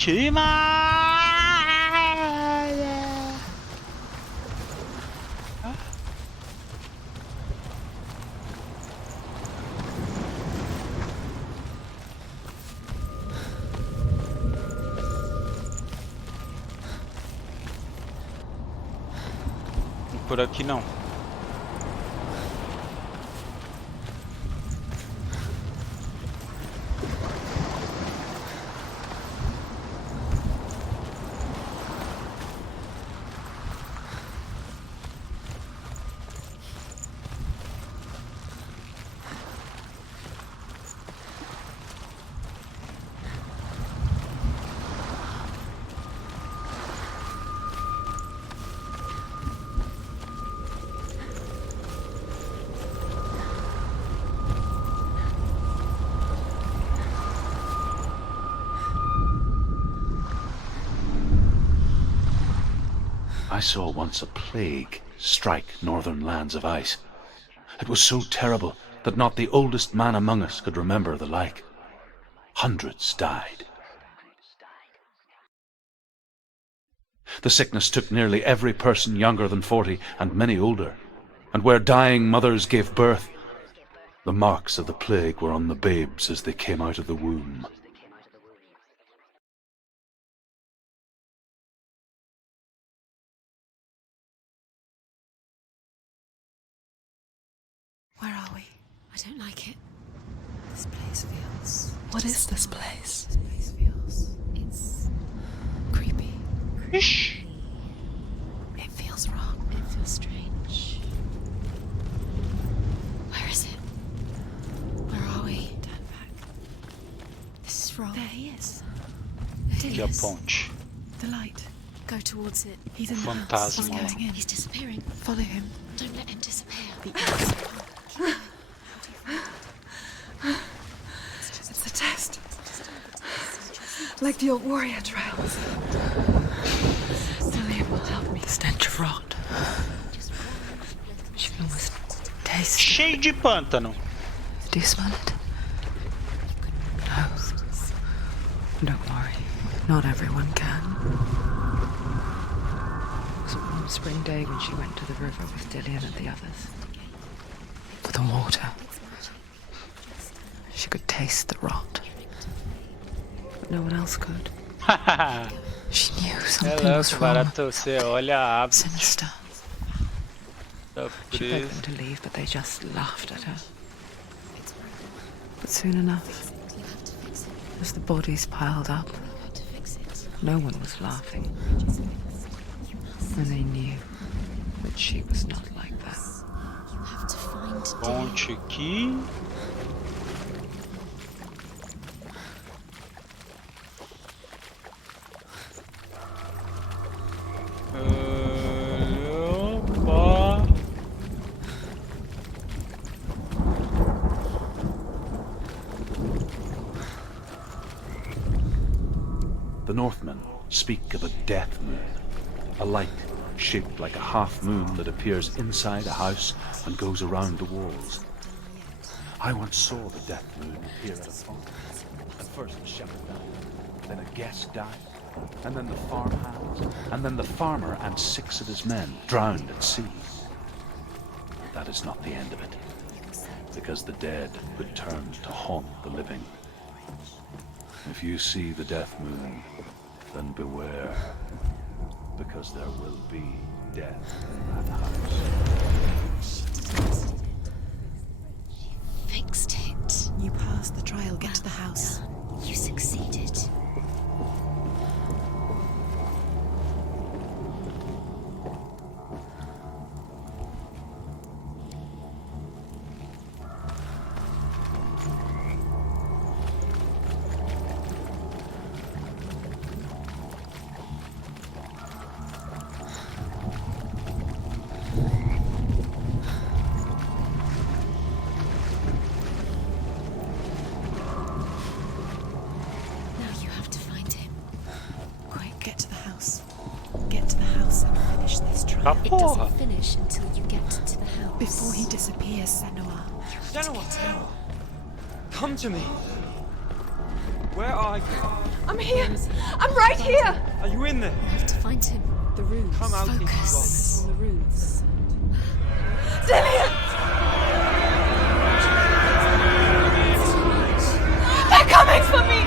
última. Por aqui não. I saw once a plague strike northern lands of ice. It was so terrible that not the oldest man among us could remember the like. Hundreds died. The sickness took nearly every person younger than 40 and many older, and where dying mothers gave birth, the marks of the plague were on the babes as they came out of the womb. Where are we? I don't like it. This place feels... What is this place? This place feels... It's... creepy. Ixi. It feels wrong. It feels strange. Where is it? Where are we? Turn back. This is wrong. There he is. There Aqui he a is. ponte. The light. Go towards it. He's in the Fantasma. house. He's going in. He's disappearing. Follow him. Don't let him disappear. It's a test. Like the old warrior trials. Lillian will help me. The stench of rot. She can almost taste it. Cheio de pântano. Do you smell it? No. Don't worry. Not everyone can. It was a warm spring day when she went to the river with Dillian and the others. For the water. She could taste the rot. But no one else could. She knew something was wrong. Barato, você olha a ave. Sinister. Tá She begged preso. them to leave, but they just laughed at her. But soon enough, as the bodies piled up, no one was laughing. And they knew that she was not like that. Ponte aqui. Opa. The Northmen speak of a death moon, a light shaped like a half moon that appears inside a house and goes around the walls. I once saw the death moon appear at a farm. At first it shouted down, then a guest died, and then the farmhands, and then the farmer and 6 of his men drowned at sea. That is not the end of it, because the dead would turn to haunt the living. If you see the death moon, then beware, because there will be death in that house. Fixed it. You passed the trial. Get to the house. You succeeded. Ah, It porra. doesn't finish until you get to the house. Before he disappears, Senua. Senua! Come to me! Where are you? I'm here. I'm right here. Are you in there? I have to find him. The runes. Come out if you Focus are. on the runes. Dillian! They're coming for me!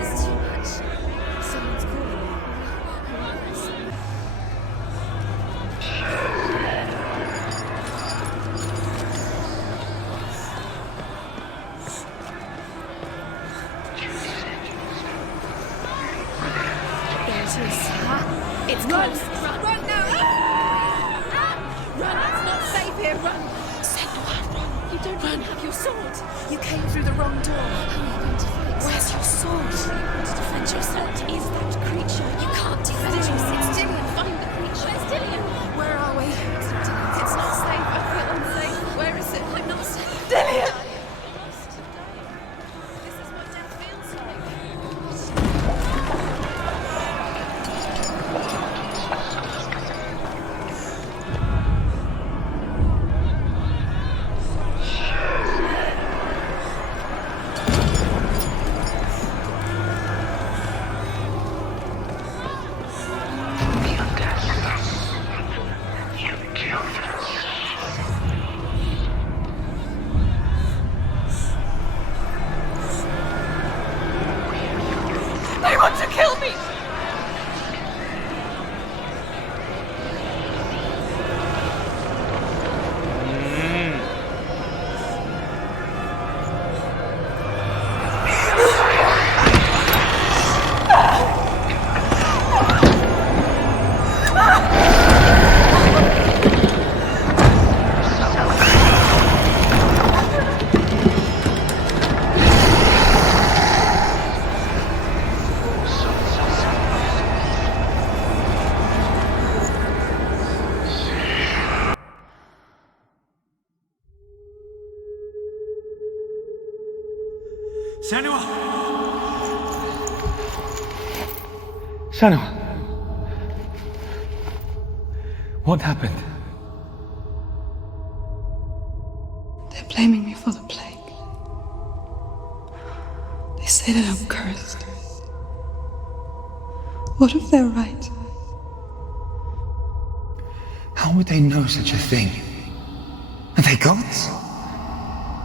It's too much. Someone's calling you. There it is. It's close. Run now! Run! It's not safe here. Run! Senua, run. You don't even have your sword. You came through the wrong door. How are you going to fight? Where's your sword? To defend yourself. What is that creature? You can't defend yourself. It's Dillian. Find the creature. Where's Dillian? Where are we? It's not safe. I feel unsafe. Where is it? I'm not safe. Dillian! This is what death feels like. They want to kill me! Senua! Senua! What happened? They're blaming me for the plague. They say that I'm cursed. What if they're right? How would they know such a thing? Are they gods?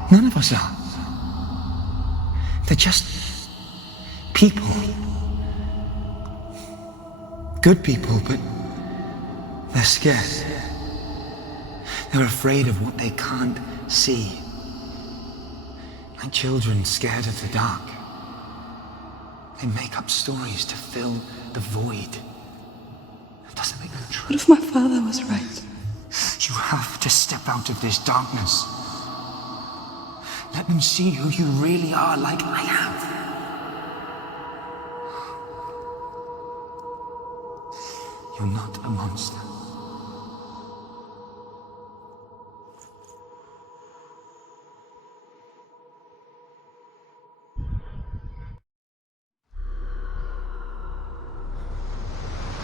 None of us are. They're just people. Good people, but they're scared. They're afraid of what they can't see. Like children scared of the dark. They make up stories to fill the void. That doesn't make them true. What if my father was right? You have to step out of this darkness. Let them see who you really are, like I have. You're not a monster.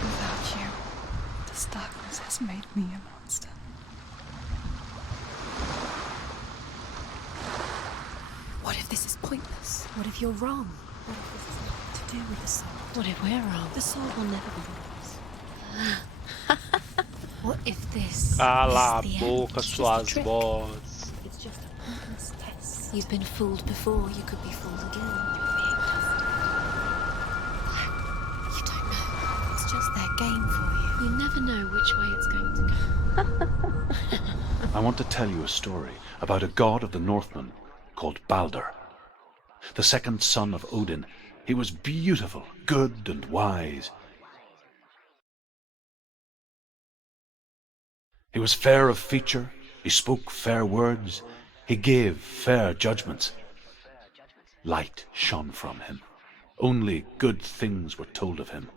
Without you, this darkness has made me a monster. What if this is pointless? What if you're wrong? What if this is nothing to do with the sword? What if we're wrong? The sword will never be yours. What if this Cala a is the boca, end? It's just a suas trick. bots. It's just a pointless test. You've been fooled before, you could be fooled again. You don't know. It's just their game for you. You never know which way it's going to go. I want to tell you a story about a god of the Northmen called Balder. The second son of Odin. He was beautiful, good and wise. He was fair of feature, he spoke fair words, he gave fair judgments. Light shone from him. Only good things were told of him.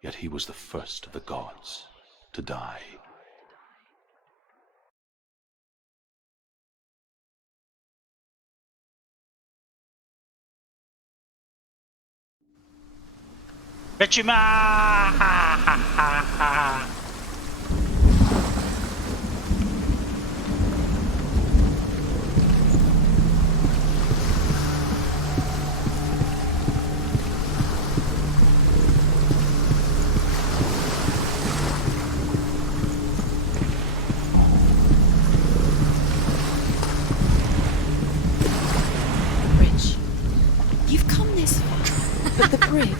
Yet he was the first of the gods to die. Betchima!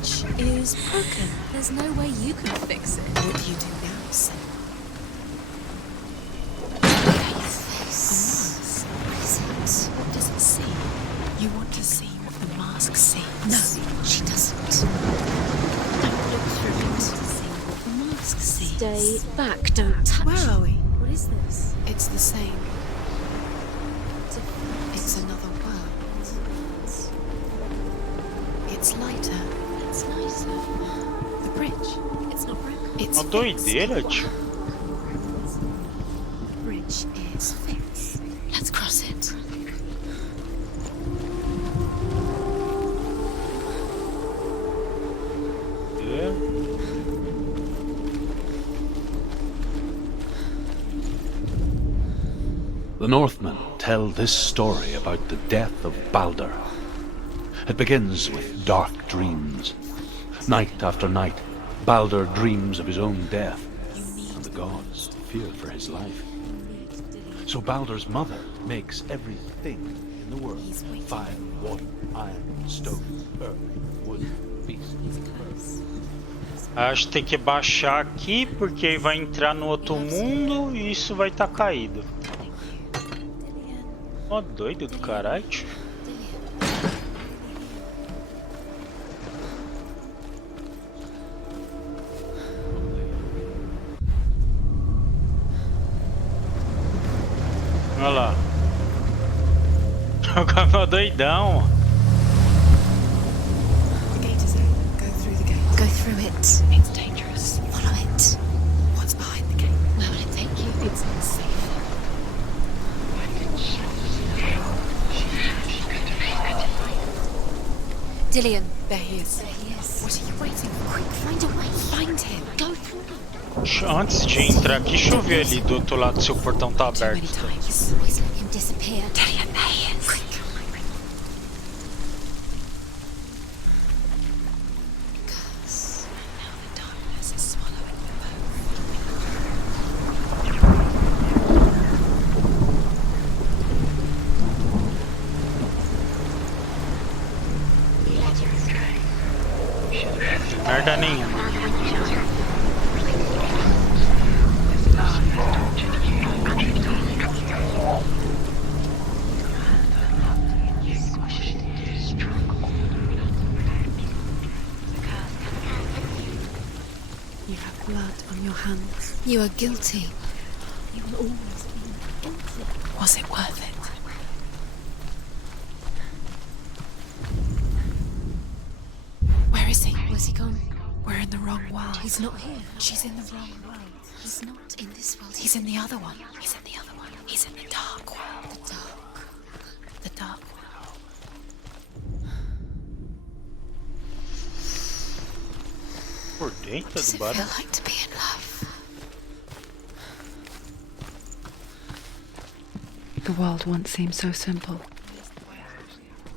bridge is broken. There's no way you can fix it. What do you do now, Senua? What is it? What does it see? You want to see what the mask sees. No, she doesn't. Don't look through it. To see what the mask sees. Stay back, don't touch. Where are we? What is this? It's the same. It's another world. It's lighter. It's nicer. The bridge. It's not broken. It's Uma doideira, tio. The bridge is fixed. Let's cross it. É. The Northmen tell this story about the death of Balder. It begins with dark dreams. Night after night, Balder dreams of his own death, and the gods fear for his life. So Balder's mother makes everything in the world: fire, water, iron, stone, earth, wood, beast, bird. Acho que tem que baixar aqui, porque aí vai entrar no outro mundo e isso vai estar caído. Ó, doido do caralho, tio. Olha lá. O cara é doidão. The gate is open. Go through the gate. Go through it. It's dangerous. Follow it. What's behind the gate? Where will it take you? It's unsafe. Dillian, there he is. There he is. What are you waiting for? Quick, find a way. Find him. Go through. Antes de entrar aqui, deixa eu ver ali do outro lado se o portão tá Too many aberto. times. Always let him disappear. Dillian, there he is. Quick. Curse. Now the darkness is swallowing them Merda nenhuma. You have blood on your hands. You are guilty. You will always be guilty. Was it worth it? Where is he? Where's he gone? We're in the wrong world. He's not here. She's in the wrong world. He's not in this world. He's in the other one. He's in the other one. He's in the dark world. The dark. The dark world. Por dentro Does do it bar. feel like to be in love? The world once seemed so simple.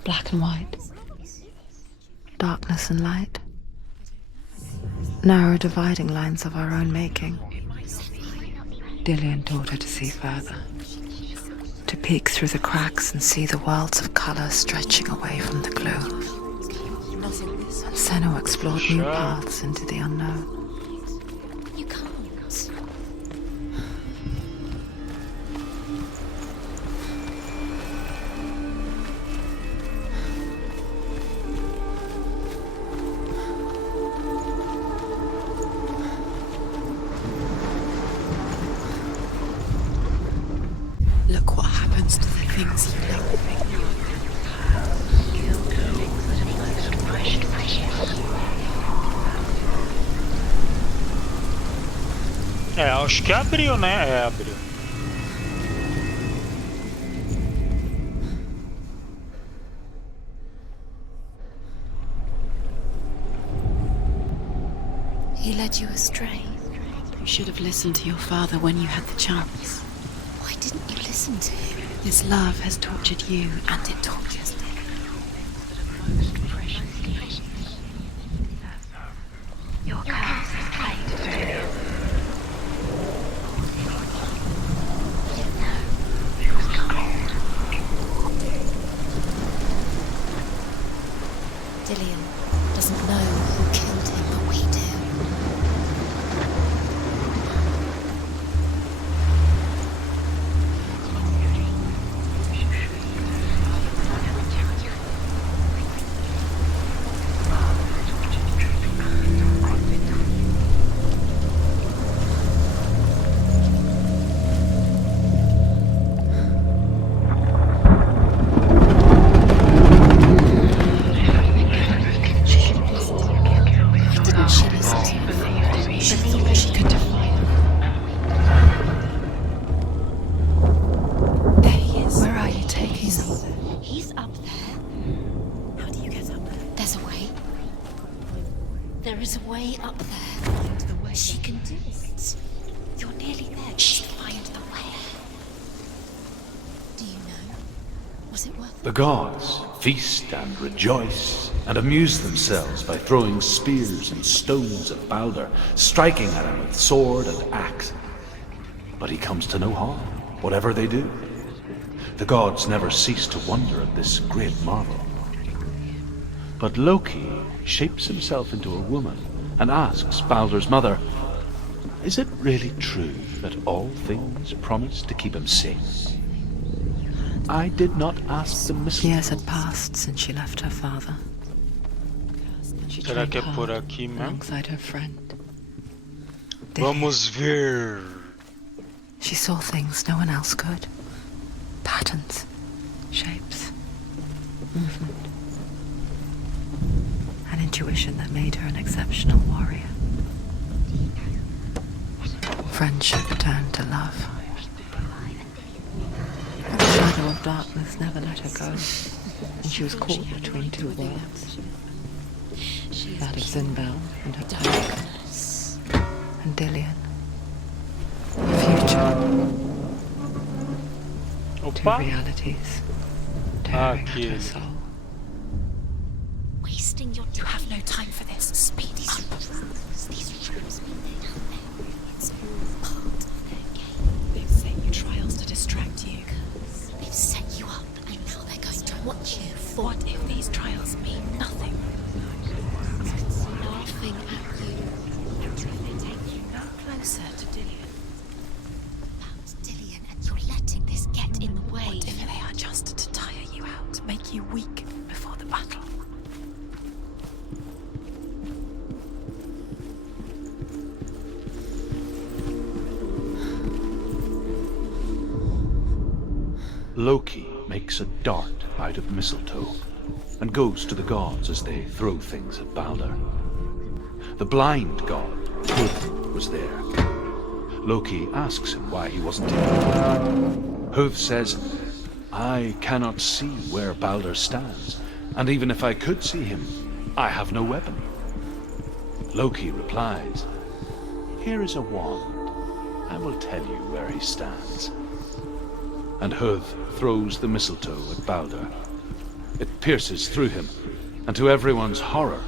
Black and white. Darkness and light. Narrow dividing lines of our own making. Dillian taught her to see further. To peek through the cracks and see the worlds of colour stretching away from the gloom. And Senua explored new paths into the unknown. You can't. Look what happens to the things you love. É, acho que abriu, né? É, abriu. He led you astray. You should have listened to your father when you had the chance. Why didn't you listen to him? His love has tortured you, and it tortures me. Your curse is played through. Dillian doesn't know who There is a way up there. Find the way. She can do it. You're nearly there. Just find the way. Do you know? Was it worth it? The gods feast and rejoice and amuse themselves by throwing spears and stones at Balder, striking at him with sword and axe. But he comes to no harm, whatever they do. The gods never cease to wonder at this great marvel. But Loki shapes himself into a woman and asks Balder's mother, "Is it really true that all things promise to keep him safe? I did not ask the mistletoe." Years had passed since she left her father. She Será que é trained por hard aqui mesmo? alongside her friend. Vamos ver. She saw things no one else could. Patterns, shapes, movement. An intuition that made her an exceptional warrior. Friendship turned to love. The shadow of darkness never let her go, and she was caught between two worlds. That of Zinbel and her pack, and Dillian. The future. Two Opa! realities tearing at her Aqui. soul. Wasting your. You have no time for this. Speed up. These traps mean they have there. It's all part of their game. They've set you trials to distract you. They've set you up, and now they're going to watch you. What if these trials mean nothing? Laughing at you. They take you no closer to Dillian. About Dillian, and you're letting this get in the way. What if they are just to tire you out, to make you weak before the battle? Loki makes a dart out of mistletoe and goes to the gods as they throw things at Balder. The blind god, Húð, was there. Loki asks him why he wasn't here. Húð says, "I cannot see where Balder stands, and even if I could see him, I have no weapon." Loki replies, "Here is a wand. I will tell you where he stands." And Húð throws the mistletoe at Balder. It pierces through him, and to everyone's horror,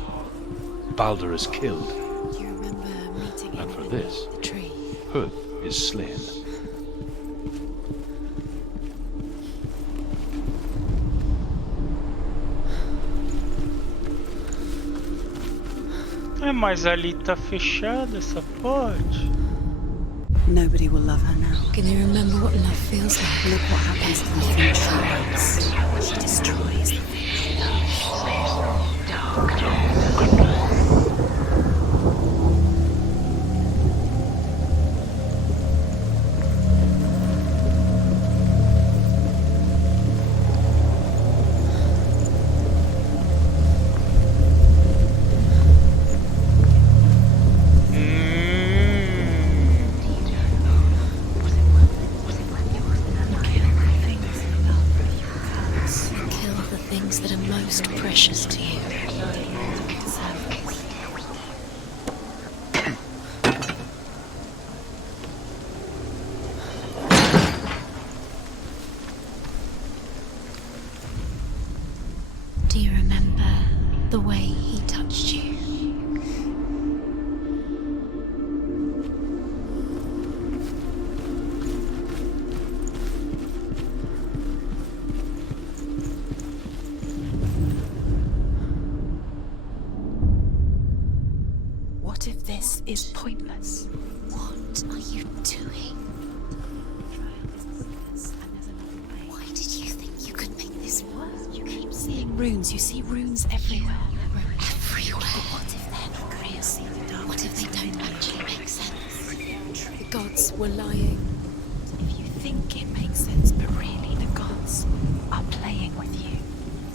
Balder is killed. You remember meeting And him for in this, the tree? Húð is slain. É, mas ali tá fechada essa porta. Nobody will love her now. Can you remember what love feels like? Look what happens to the three trials. She destroys them. Kill the things that are most precious to you. Do you remember the way he touched you? What if this is pointless? What are you doing? Why did you think you could make this work? You keep seeing runes. You see runes everywhere. Everywhere. What if they're not crazy? What if they don't actually make sense? The gods were lying. If you think it makes sense, but really the gods are playing with you.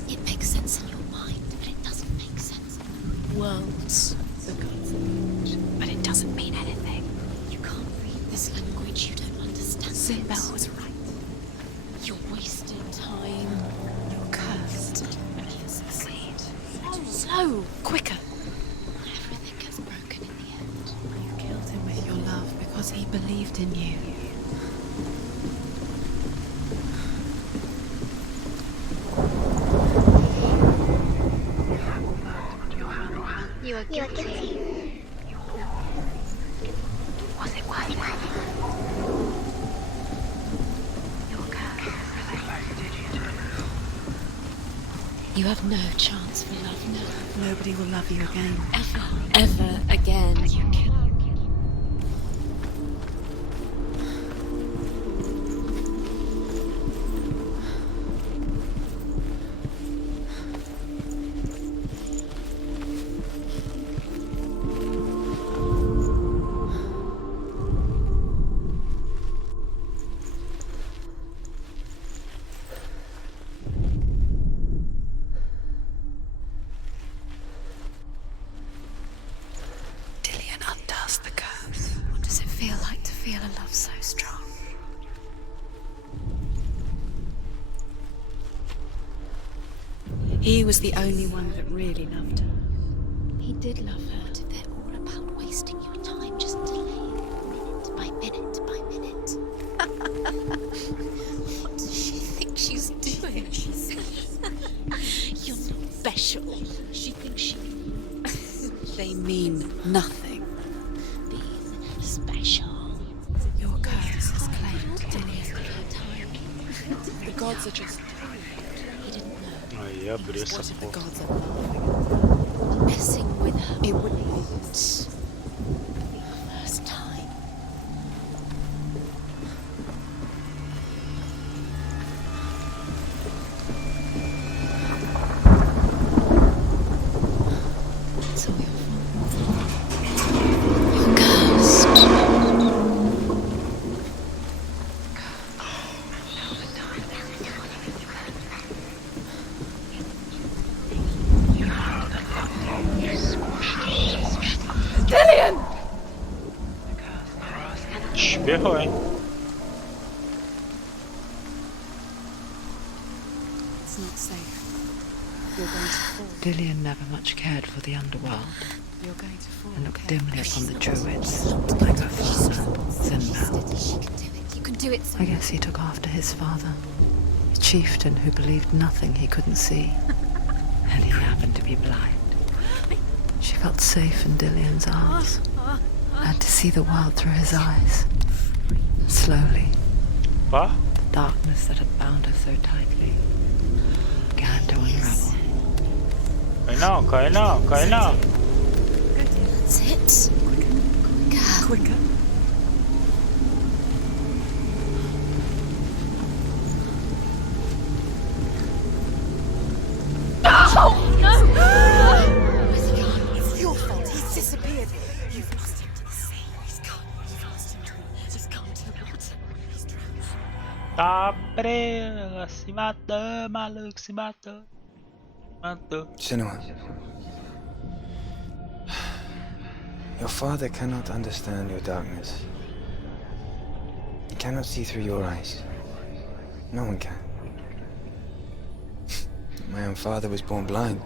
It makes sense in your mind, but it doesn't make sense in the worlds. The gods But it doesn't mean anything. You can't read this language, you don't understand Zinbel it. was right. You're wasting time. You're cursed. Succeed. Slow, quicker. Everything believed in you. You are guilty. Was it worth it? Your curse. You have no chance for love now. Nobody will love you again. Ever again. You can. What does it feel like to feel a love so strong? He was the only one that really loved her. He did love her. They're all about wasting your time, just delaying minute by minute by minute. What does she think she's doing? You're not special. She thinks she They mean nothing. being special. Your curse has claimed Dillian. The gods are just... He didn't know. Aí abriu essa What if the porra. gods are laughing? Messing with her. It wouldn't be... Be the first time. It's all your fault. You're cursed. Ferrou, hein? It's not safe. You're going to fall. Dillian never much cared for the underworld You're going to fall. and looked dimly upon the druids, like her father, Sinbad. She can do it. You can do it. I guess he took after his father, a chieftain who believed nothing he couldn't see, and he happened to be blind. She felt safe in Dillian's arms, had to see the world through his eyes. Slowly, Pá? the darkness that had bound her so tightly began to unravel. Cai não, cai não, cai não. That's it. Quicker. It's your fault. He's disappeared. You've lost him to the sea. He's gone. You've lost him to it. Just come to the water. He's drowned. Tá presa, se matou, maluco, se matou. Matou. Senua, your father cannot understand your darkness. He cannot see through your eyes. No one can. My own father was born blind.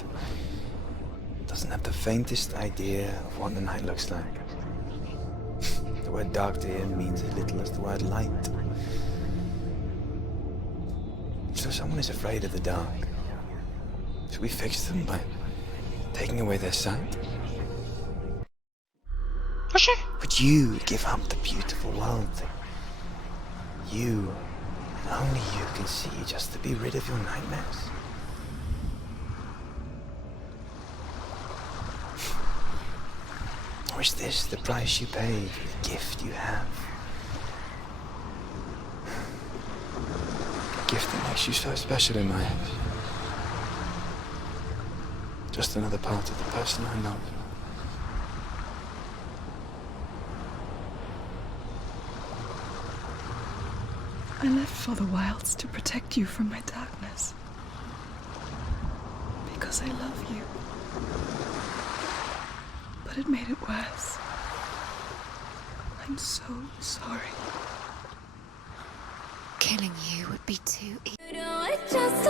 Doesn't have the faintest idea of what the night looks like. The word dark to him means as little as the word light. So someone is afraid of the dark. Should we fix them by taking away their sight? Oxê. Would you give up the beautiful world that you, and only you, can see just to be rid of your nightmares? Or is this the price you pay for the gift you have? A gift that makes you so special in my eyes. Just another part of the person I love. I lived for the wilds to protect you from my darkness. Because I love you. But it made it worse. I'm so sorry. Killing you would be too easy. I just